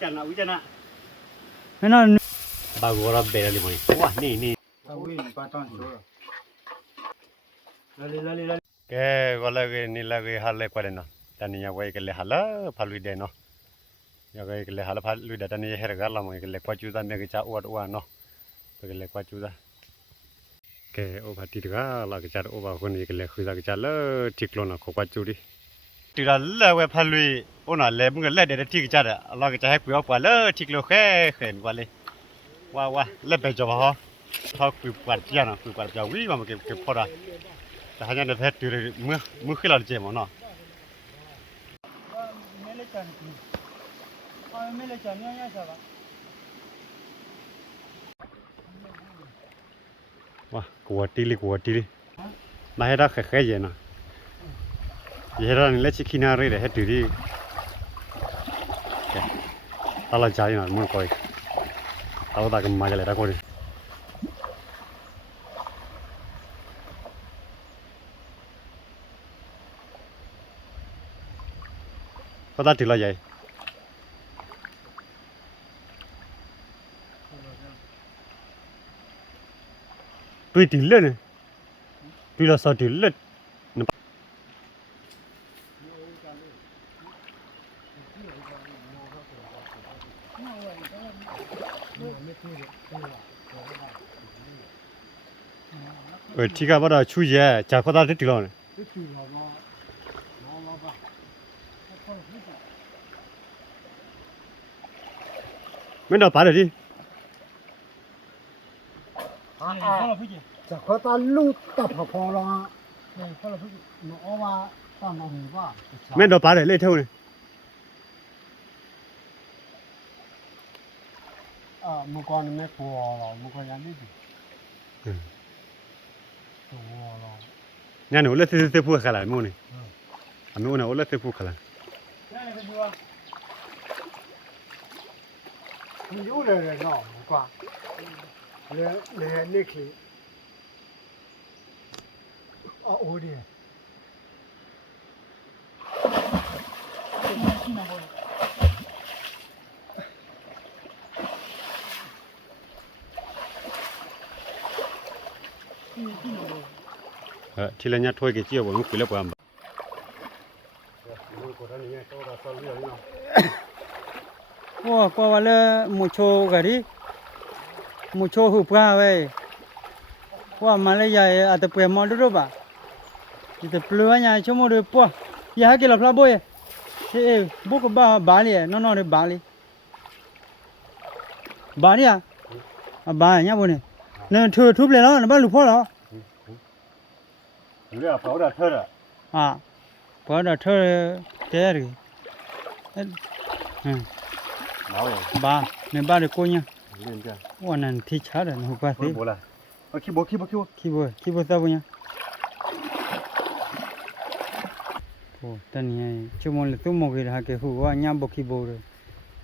Ujana, ujana. Mana Bagora bela limoi. Wah, ni. Tahu ini patang suara. Lali. Ke gola ke nila ke hale pare no. Tani ya wai ke le hala phalui de no. Ya ke le hala phalui da tani her gar la moi ke le kwachu da me ke cha uat ua no. Ke le kwachu da. Ke o phati ga la ke cha o ba kon ke le khu da ke cha le tiklo na ko kwachu di. Ti la le we phalui o na le mu ke le de ti ke cha da la ke cha he ku yo pa le tiklo khe khen wa le. Wa le be jo ba ho. Thao ku kwat ya na ku kwat ja wi ma ke pho da. Ta ha nya ne phet ti mu khila je mo no. Wah, kuat tili. Nah, ada kekeh je na. Jera ni leci kinari deh, itu di. Kalau jaya na, mun koi. Tahu tak kemana le, tak koi. Kau tak tila jaya. Tui tila ni. Tui lah sa tila. Tiga pada cuci, cakap tak tila ni. Mana pada di? Chắc có ta lút tập học phò lo. Nó mà ta mà hủy ba. Mana pada le thau ni. Một con mẹ phò lo, một con ăn đi. Lo. Nhà nó le thế phu khala mu ni. Anu na le thế phu khala. Mình yêu này nó một quả. Để nè khi. Ô đi. Thì là nhà thôi cái chiều bọn quý là của qua là mucho gari mucho hupra we qua Malaysia ada pe mau dulu ba kita peluangnya cuma de po ya ke la boy buku Bali no de Bali à ba nya bo ne na thu le lo na ba lu pho lo Lửa pháo đã thơ rồi. Pháo đã thơ thế rồi. Máu rồi. Ba, nên ba được cô nha. Lên chưa? Ủa này thì chả được, không qua thế. Bố là. Khi bố sao nha. Ồ, tên này, chú muốn là tôi một cái hũ qua nhám bố khi bố rồi.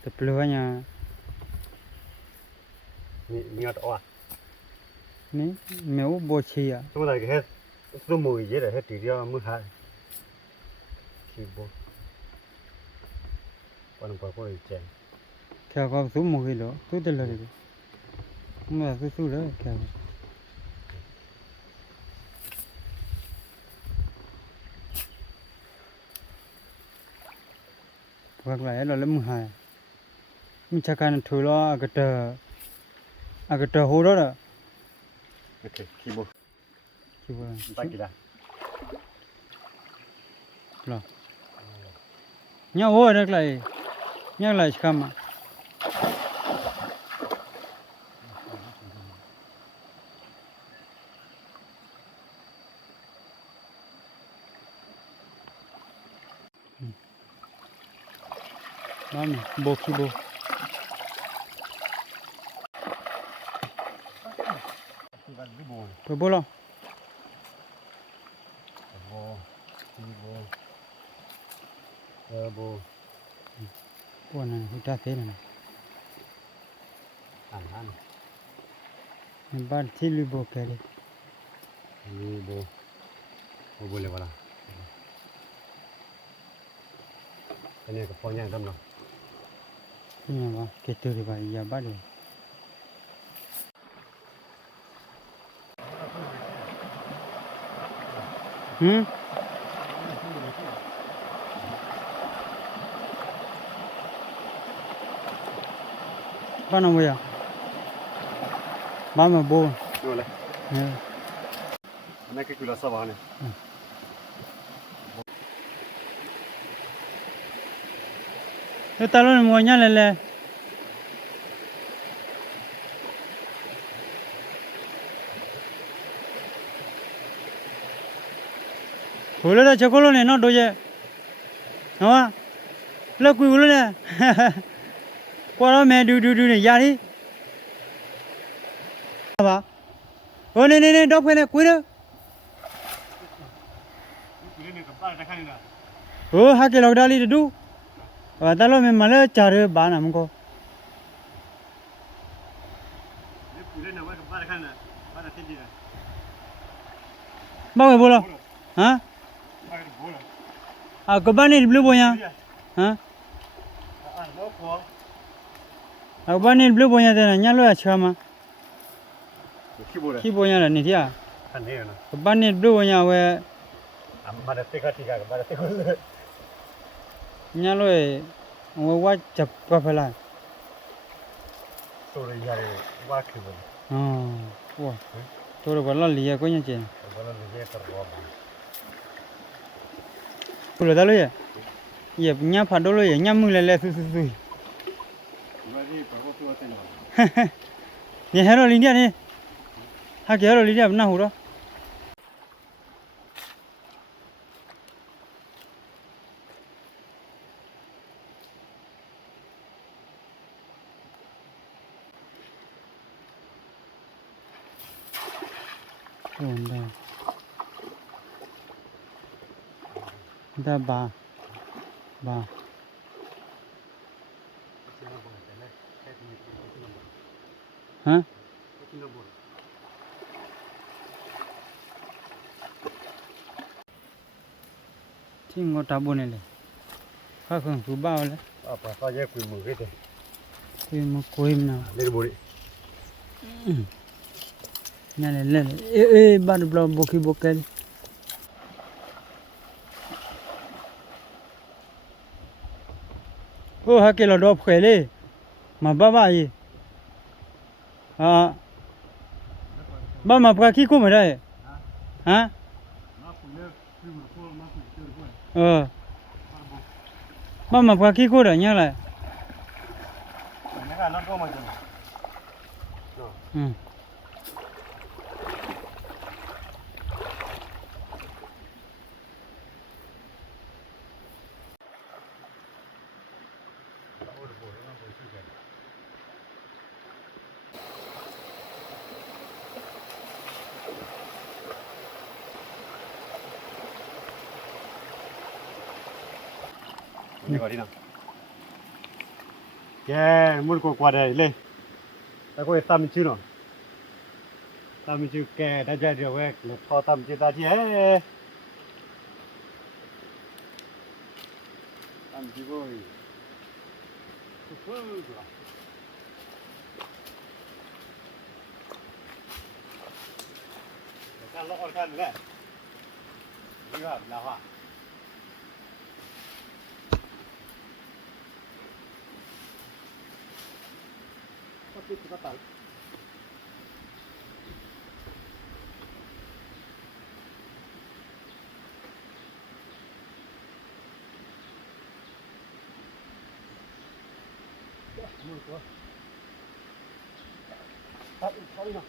Tập lửa nha. Nhớ đó à? Nè, méo bố chi à? Chúng ta cái hết. Tôi mùi dễ để hết chỉ cho mưa hai. Khi bố. Còn có cái chèn. Kêu con tôi một đó, tôi tên là gì? Không là tôi đó, kêu. Hoặc là nó là mưa hai. Mình chắc chắn thử lo cái tờ hồ đó đó. Ok, khi bố. Bắt kìa. Rồi. Nhau ôi được lại. Nhau lại không à. Đó nè, bố khi bố. Bố lo. Bố. Bố này ta thế này. Ăn. Mình bán thi lưu bố kể đi. Bố lên vào đó. Cái này có phô nhang tâm nào. นี่ว่าเกตุริบาอย่าบ้าเลยบ้านน้องเวียบ้านมาโบ ดูเลย เนี่ย อันนั้นคือกุหลาบสวรรค์เนี่ย แล้วตาลุนมัวเนี่ยเลยโหแล้วจะเช็คคนเนี่ยนอดูเจเนาะแล้วคุยกันเลยกว่าเราแม่ดูเนี่ยยาดิบ้าโอ้เนี่ยดอกเพลเนี่ยคุยเลย กุหลาบเนี่ยกับบ้านตะไคร้เนี่ย โอ้ฮักเกลอกดาลีดูว่าตาลุนมันมาเลยจ่าเลยบ้านน่ะมึงก็ กุหลาบเนี่ยว่ากับบ้านตะไคร้เนี่ยบ้านตะเทียนดีนะ บ้าไปบ่ล่ะฮะ บ้านกับโบล่ะ อ่ะก็บ้านนี่บลูบ่ยังฮะ โลกหัว อ่ะบ้านนี่บลูบ่ยังแต่เนี่ยlo ya chama ขี้โบเลย ki boยังละนี่ที่อ่ะ อันนี้นะ บ้านนี่บลูบ่ยังเว้ย อ่ะมาเด็กๆที่กันมาเด็กๆเลย เนี่ยloว่าจับปะพะล่ะ ตัวใหญ่ว่าคือมัน อ๋อว้าตัวบ่ละลีอ่ะก็ยังเจน วันนั้นเรียกตรวจ กูละตาลุยอย่าเนี่ยพาดเลยเนี่ยมึงเลยสุวันนี้ผมก็ตัวเต็ม เนี่ยเฮโรลินเนี่ยนี่ฮักเฮโรลินเนี่ยน่าหูรอโอ้ได้ได้บ้าฮะที่งอตาบนนี่เลยข้าคงสูบ้าเลย อ่ะป้าก็แยกคุยมือกันเลย คุยมาคุยมันนะ เล่นบุรี เนี่ยเลยเอ้บ้านบล็อกบุกี้บุกเลยโอ้ฮักเกลอดอบเขยเลยมาบ้าอีอ่าบ้ามาปากขี้คุ้มไม่ได้ฮะ มาคุยเลิกคุยมือพวกมาคุยเจอพวก บ้ามาปากขี้คุ้มได้ยังไง นี่ก็นั่งก็มาจัง นี่ก็ดีนะแกมุดกว่าได้เลยแต่ก็ตามชื่อเนาะตามชื่อแกได้ใจเดียวเว้ยแล้วพอตามชื่อตาที่เฮ้ตามชื่อบ่อยการล็อกกันเลยนี่ก็แล้วอ่ะก็ติดกระต่ายมือตัวตัดอีกเขาอีกหน่อย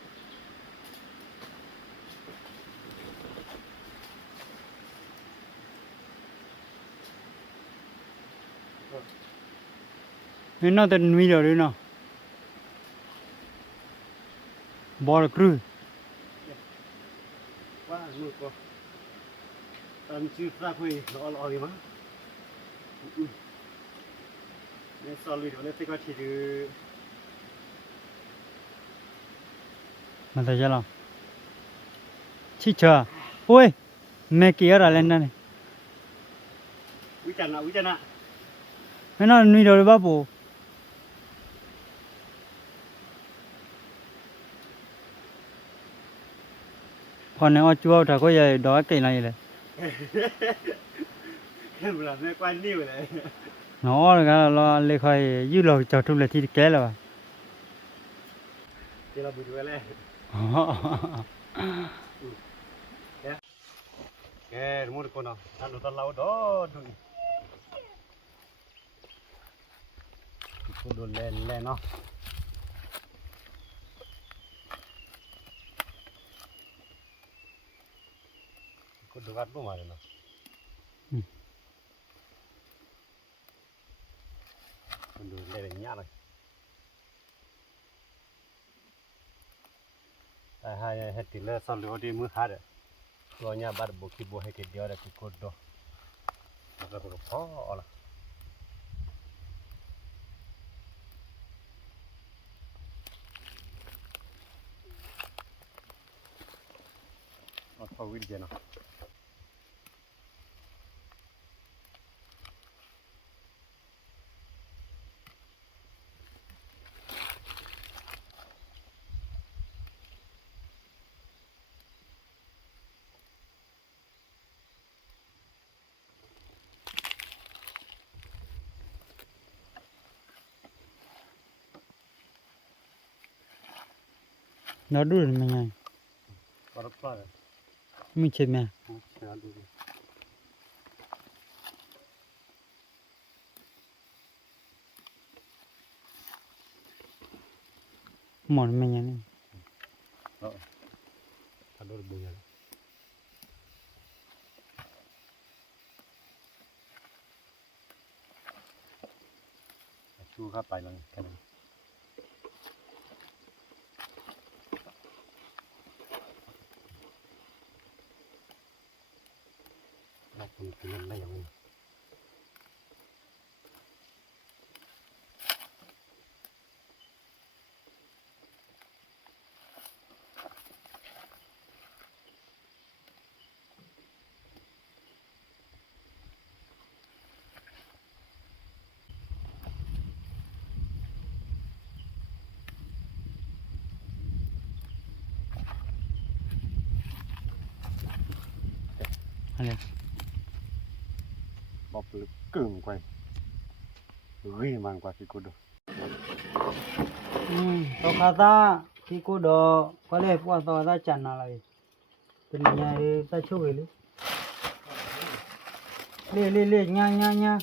นี่น่าจะมีเดี๋ยวเลยเนาะบอลครู ว่ามือตัวตามชื่อพระคุยเราเอาอะไรมาเนี่ยสอนเลยเดี๋ยวเนี่ยติดก็ทีเดียว มันจะยังชิชาโอ้ยแม่เกี่ยอะไรนั่นนี่ วิจารณ์วิจารณ์ ไม่น่ามีเดี๋ยวเลยบ้าปู พอเนี่ยเอาจั่วถ้าก็ใหญ่ดอกเก่งอะไรเลย เห็นเวลาไม่กวนนิ้วเลย nó là lo lấy khỏi dư lò cho thùng là thì kế là ที่เราไปดูเลยแกมุดคนเนาะท่านรู้ตอนเราดอดูกูโดนเล่นเนาะกูดูกัดกูมาเลยเนาะกูดูเล่นยากเลยแต่ให้ให้ติดเลยสอนรู้ดีมือขาดตัวเนี้ยบัดบุกบุกให้กินเดียวได้กูกดดูแล้วก็กูพอละพอวิ่งเจนะnó đủ rồi mình này ปลาปลาเลย mình chết mẹ เชื่อดูดิ mòn mình này ถ้าดูบุญเลยชูเข้าไปเลยแค่นั้นเราคุณกินได้ยังไงอะไร บอกเลยกึ่งไปรีมันกว่าที่กูดู to khata khi cô đó có lẽ qua to ta chặn nào lại từ nhà đi ta chụp về lê nha nha nha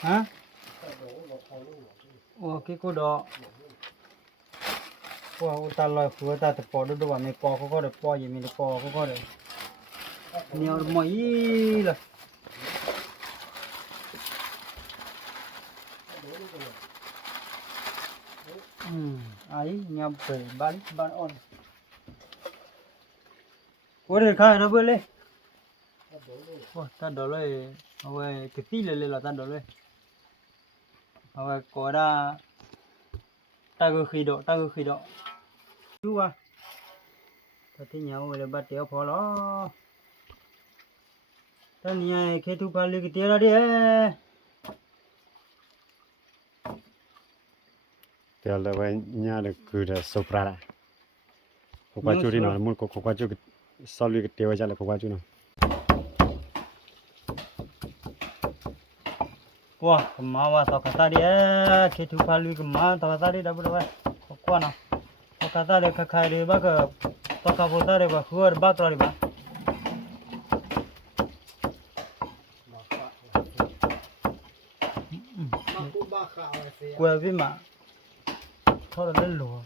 hả cái cô đó qua ta lòi phứa ta tập bỏ đồ mình bỏ có được bỏ gì mình bỏ có được nhiều mọi là ấy nhầm phải bán on ủa để khai nó bơi lên ta đổ lên rồi cái tí lên là ta đổ lên rồi có đa ta cứ khi độ chú à ta thấy nhau rồi bắt téo phò nó ta nhảy cái thu pha cái téo ra đi เดี๋ยวเราไปเนี่ยเลยคือเดี๋ยวสุปราละขวาจูดีหน่อยมุนขวาจูสอลลี่เตียวจะเลยขวาจูหน่อย qua mà vào tao cắt đi cái thu pha cái mà tao cắt đi đâu đâu qua nào tao cắt đi khai đi bác tao cắt bớt đi bác hứa bác rồi bác quay với mà thôi là lên lùa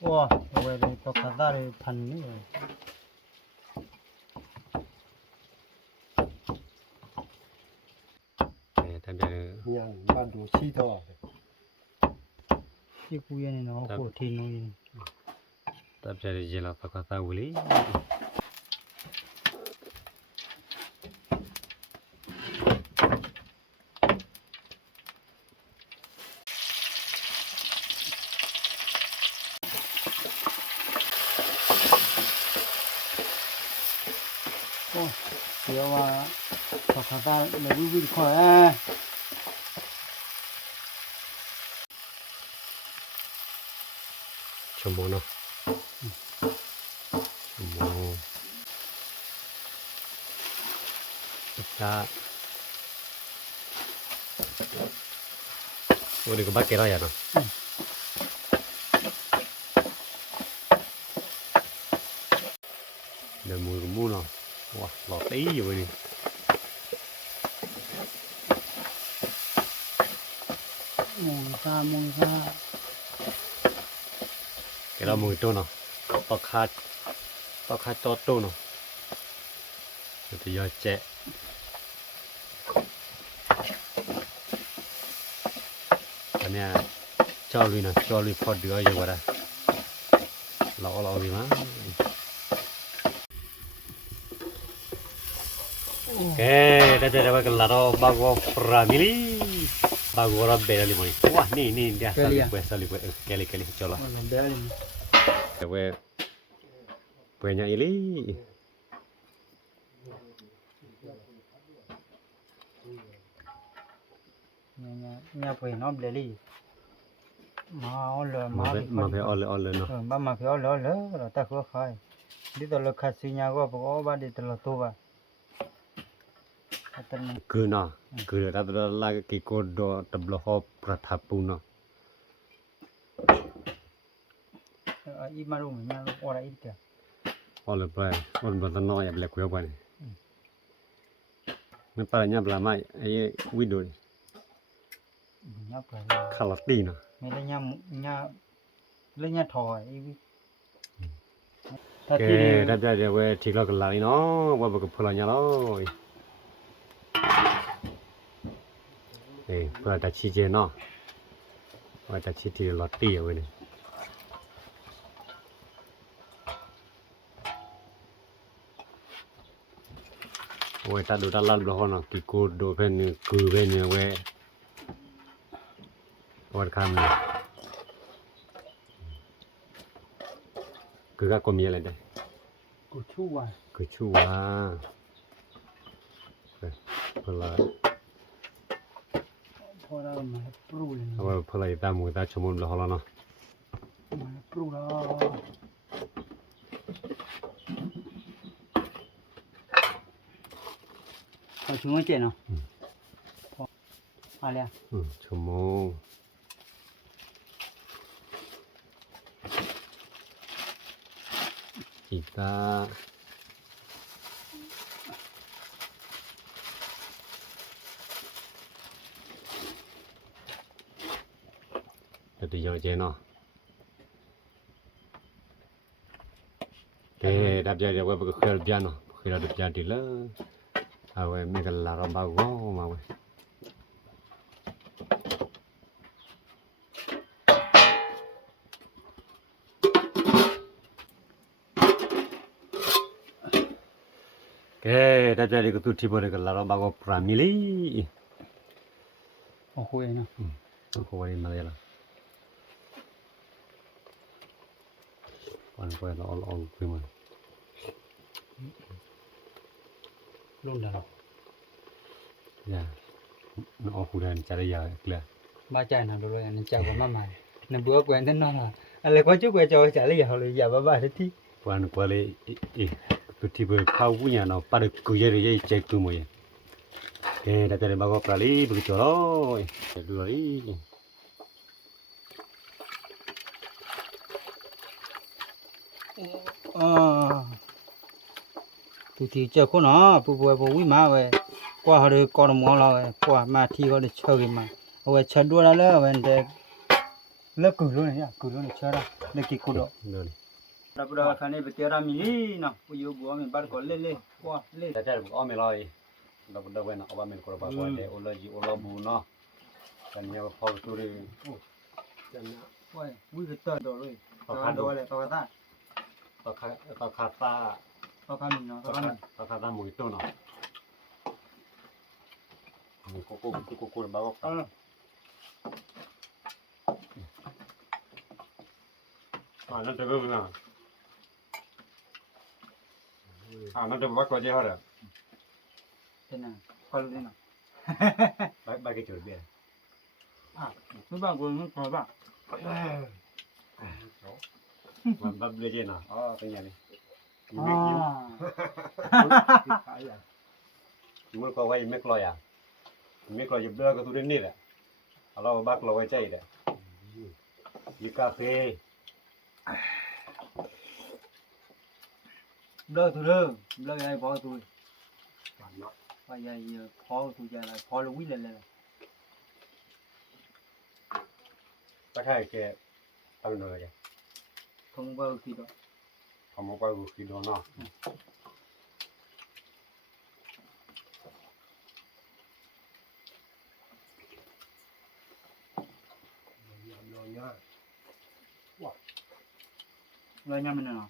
wow quay đây tao cắt ra đây thành nữaท่านเดี๋ยว ยังบ้านดูชี้ต่อ cái cua này nó khổ thìn nó gì ตับจะได้เจริญปากตาวุลี โอ้เดี๋ยวว่าขอข้าตาเลยวิ่งขอชั่วโมงเนาะชั่วโมงจ้าวันนี้ก็บ้าเกล้าอย่างเนาะเดี๋ยวมือกับมือเนาะว้าหลอดตีอยู่นี่มงซาเกล้ามือตัวเนาะต่อขาจอดตัวเนาะจะยอดแจ๊อันเนี้ยจอลุยนะจอลุยพอดีอยู่ว่าได้เราดีมั้งโอเคได้จะว่ากันละเราบางว่าพรามิลีบางว่าเราเบลลี่มั้ยว้านี่เดี๋ยวสลิปเกลี่จอละแต่ว่าpunya ini nhà phải nó để đi mà ole mà phải ole nó mà phải ole rồi ta có khai đi tao lực khát nhà qua có ba đi tao tu ba cứ nó cứ ta là cái code đó tập lo hop prathapu nó ít mà luôn nhà luôn ora ít kìa ole play on batan no ya black kuya bani me para nya bla mai ai widow nhà phải khalati nó mấy nhà thò cái đó ra về thì lo cái lại nó qua bực phơi nhà nó đây phơi ta chi chế nó phơi ta chi thì lọt tỉ ở bên này ôi ta đồ ta lăn đồ nó cái cột đồ bên cừ bên này vềวันคำเลยคือก็มีอะไรได้ กูชั่ว คือชั่วเพลา พอเรามาปรุเลย เอาเพลาตามมือตาชมุนเราหล่อเนาะ มาปรุแล้วเขาช่วยเจ๊เนาะอะไรอ่ะชมุนอีกาจะยอดเจเนาะดับใจเดี๋ยวว่าเคยดับยาเนาะเคยดับยาดีเลยเอาไว้ไม่กันลาเราบ้าว้าวมาไว้ดับใจเดี๋ยวก็ตุ่ที่บริกันลาเราบ้าว้าวพรามิลีโอ้โหเนาะโอ้โหวันนี้มาเลยล่ะวันก่อนเราเอาไปมันลุ่นดาวอย่าเอาหูดันจะได้ยาเกลือมาใจหนักด้วยอันนี้จ่าว่ามาใหม่ในบัวแกวนนั่นน่ะอะไรก็จุกแกวจอยจ่าเลยอย่าเลยอย่าบ้าๆทีวันก่อนเลยตุ่ที่บริเข้าวุ้ยเนาะปัดกุยเลยใจตุ้มเลยดับใจเดี๋ยวบ้าว้าวพราลีบริจาคเดี๋ยวดูเลยtu thì chờ cô nó bù bù bù quý má vậy qua họ được con mỏ lo vậy qua mà thì có được chơi cái mà vậy chơi đua ra lỡ vậy để lỡ cử luôn này cử luôn này chơi ra để kịp cử độ đập ra khán này bị tiêu ra mì nè bây giờ bùa mình bắt còn lên qua lênแต่ใจผมอ้อไม่ลอยเราเดินไปนะเอาว่ามันกระบะว่าเดี๋ยวเราจีโอเราบูเนาะกันเนี่ยพอตัวนี้จังนะว้ยวิ่งเตอร์โดเลยโดเลยตัวตาต่อคาตาตัวขามีเนาะตัวคาตาหมูตัวเนาะหมูโกโก้บ้าก็นั่นจะก็เป็นอ่ะ นั่นจะบอกว่าจะเหรอ thế nào coi thế nào บ้ากี่จุดเบี้ย mấy bạn của nó nói bạn มันบ้าเลยเจน่ะอ๋อเป็นยังไง มันก็ไว้ไม่กลัวอ่ะไม่กลัวจะเบื่อก็ตัวนี้แหละเราบักเราไว้ใจเด้ยีกาแฟ blơ từ lơ blơ này phó tôi bây giờ phó tôi giờ là phó là quý lên lên ตะไคร้แกเอาหน่อยแก không bao khi đó เอามาไปบุกกินเนาะ rồi nha mình nào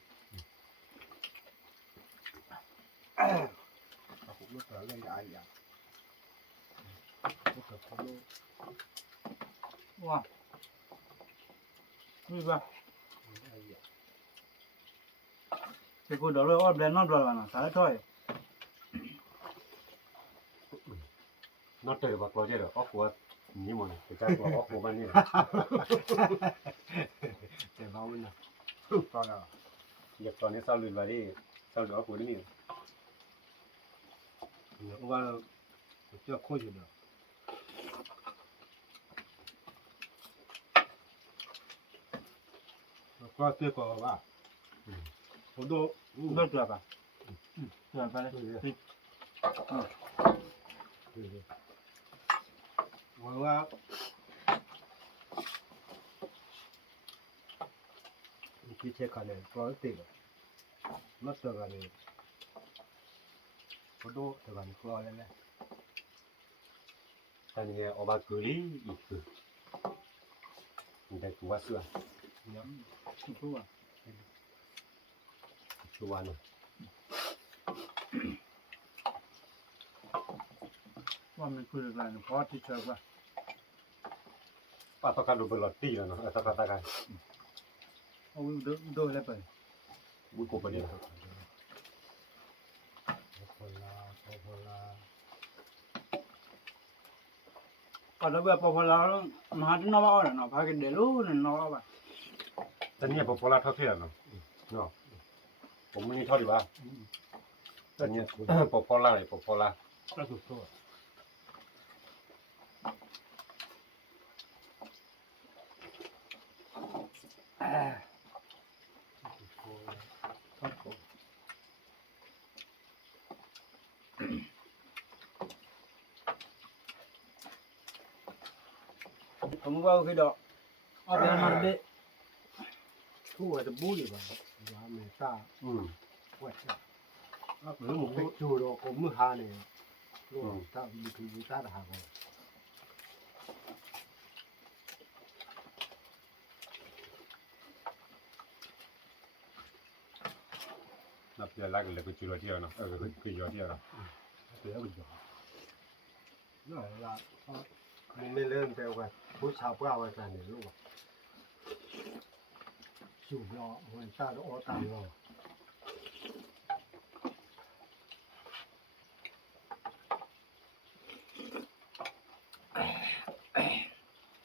wow đi vào cái cô đó rồi ốp lên nó rồi là sao thôi นอตเตอร์บักเราเจอออกหัวนี่มันจะจับออกหัวมันนี่ แต่เราเนี่ยตอนนั้น อยากตอนนี้เศร้าลืมไปดิเศร้าลืมออกหัวนี่ ว่าเจ้าโคตรอยู่เนาะก็เตือนก่อนว่าผมดู bớt rồi bà rồi bà đây đi ว่าที่เช็คกันเนี่ยก็ติดนัดตัวกันเนี่ยผมดูตัวกันกลัวเลยนะ ตอนนี้ออกมาเกลี่อีกคือแต่ตัวเสื้อ không thua à ตัวนึง ว่ามันคุยกันพอที่เจอว่า ป้าต้องการดูเบลล์ตีแล้วเนาะต้องการตะการ โอ้ยโดนแล้วไป บุกไปเดียว còn nó vừa bỏ vào mà hắn nó bao là nó phải cái để luôn nó bao vậy ตอนนี้พอลาเท่าเทียมเนาะเนาะผมไม่มีเท่าดีบ้าตอนนี้พอลาเลยพอลา ก็สุดตัว không bao cái đó ở bên mặt đi ทั่วจะบู๊ดีกว่าว่าเมตา ว่าหรือหมูจูโรก็มือหาเนี่ยลูกถ้ามีคือมีตาหาก็ นับเดือนแรกเลยก็จุดเดียวเนาะคือจุดเดียวเนาะ เสือมันอยู่นั่นละมันไม่เริ่มแต่ว่าผู้ชาวเปล่าว่ากันเนี่ยลูกสูบรอเหมือนตาโอตารอ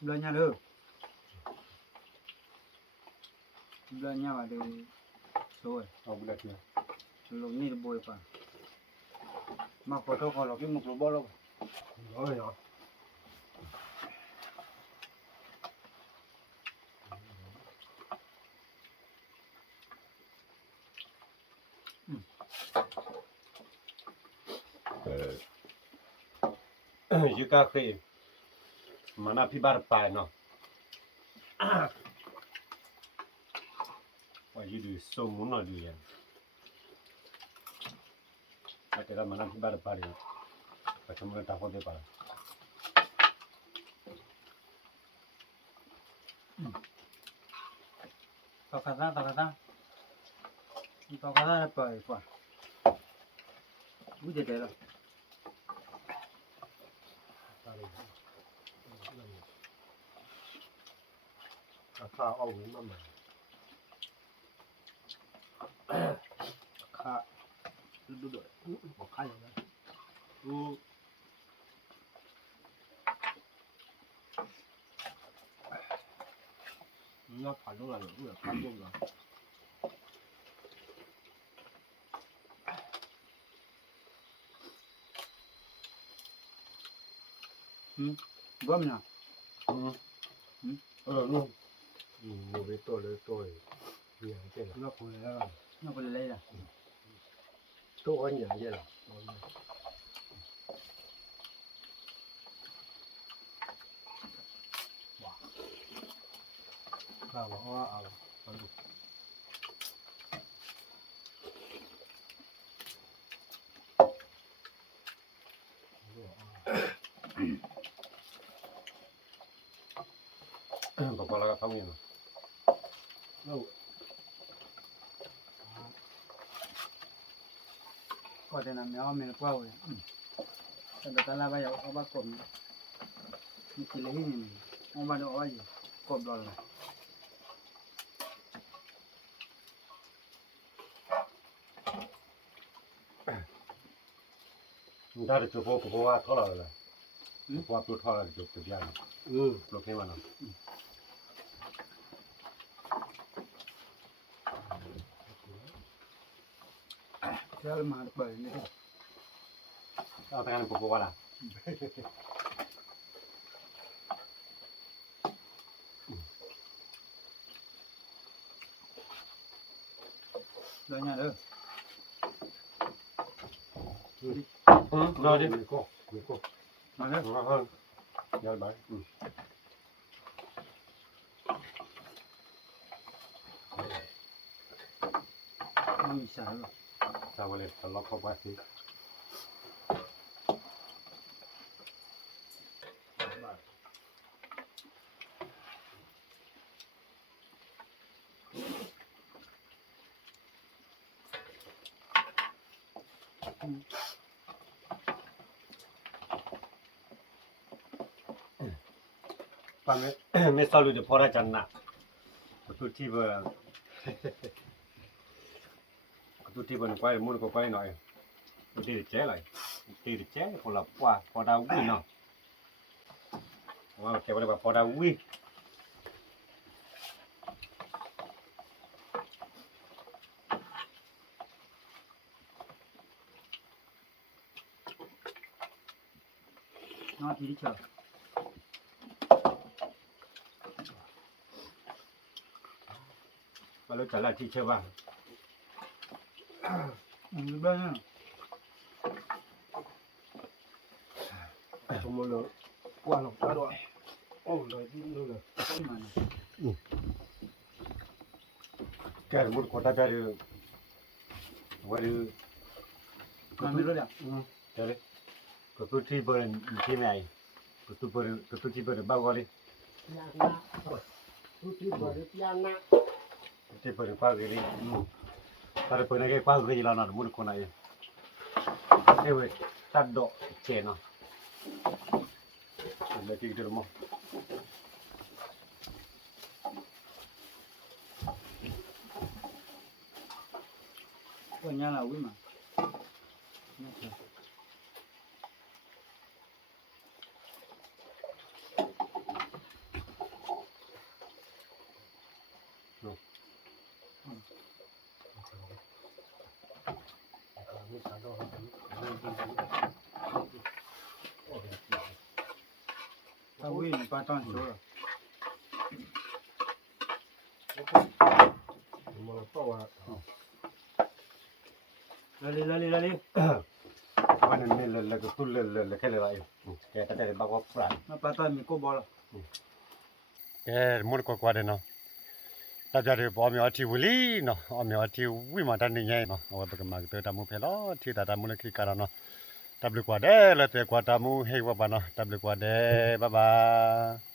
lên nhà được lên nhà vào đây rồi เอาไปเลยเนี่ย lúc này bồi vào mà có thôi còn là cái mục lúa bao lâu ร้อยเนาะ ยูกาเฟ่มันน่าพิบาร์ไปเนาะว่ายูดูสมุนน่ะดูยังแต่ละมันน่าพิบาร์ไปเนาะแต่ทำไมตาโคตรไป tao cắt ra là bời quả úi thế rồi ข้าเอาหมูมาใหม่ข้า对，我看见了。那反正了，有点看中了。bữa mình nào luôn. Một cái tôi nhiều cái là nó không lấy đâu. nó có lấy là Tôi có nhiều cái là. Bà qua là không nhìn có thể làm méo mình qua rồi sau đó ta la bây giờ có bác cột mình chỉ lấy hình ông bà độ gì cột rồi ra được chụp qua thoa là qua chụp thoa là chụp ra chụp thế mà nó theo mà bởi như thế tao đang chụp qua là rồi nhà đâu nó đi Mình cô. mà đâu nó hơn rồi bảy mình xả rồi sao vậy tao lóc không qua thìไม่sao được phô ra chân nè tôi thi vừa tôi thi vừa quay muốn có quay nói tôi đi chế lại đi chế còn là qua phô đào uy nào wow kéo vào phô đào uy nó thì đi chờ và lúc trả lại thì chưa vào bên nữa Không một lượng. Qua lòng ta đoạn. Rồi đi luôn rồi. mà cái một con ta cái vậy mà mình rồi đấy cái đấy có tôi thi vừa thi này có tôi thi vừa bao gọi đi Tôi chỉ vừa được gian nặng. thi vừa qua cái đi tại vừa này cái qua cái gì là nó muốn con này cái vậy tắt độ chè nó để kỹ được không ở nhà là quý mà tao quý mình ba ton số rồi Mà to à. lên điวันนี้เลยก็ตุ้นเลยแค่เลยแกก็จะบอกว่าปลา nó ba ton mình cô bò rồi แกมุดกว่าเด้เนาะตาจะได้บ่มีอธิวลีเนาะอมีอธิวิมาตันนี่ไงเนาะเอาไปก็มาเตตามุเพลอที่ตามุนคิการเนาะตับลึกกว่าเด้แล้วแต่กว่าตามุเฮกว่าบ่เนาะตับลึกกว่าเด้บ๊ายบาย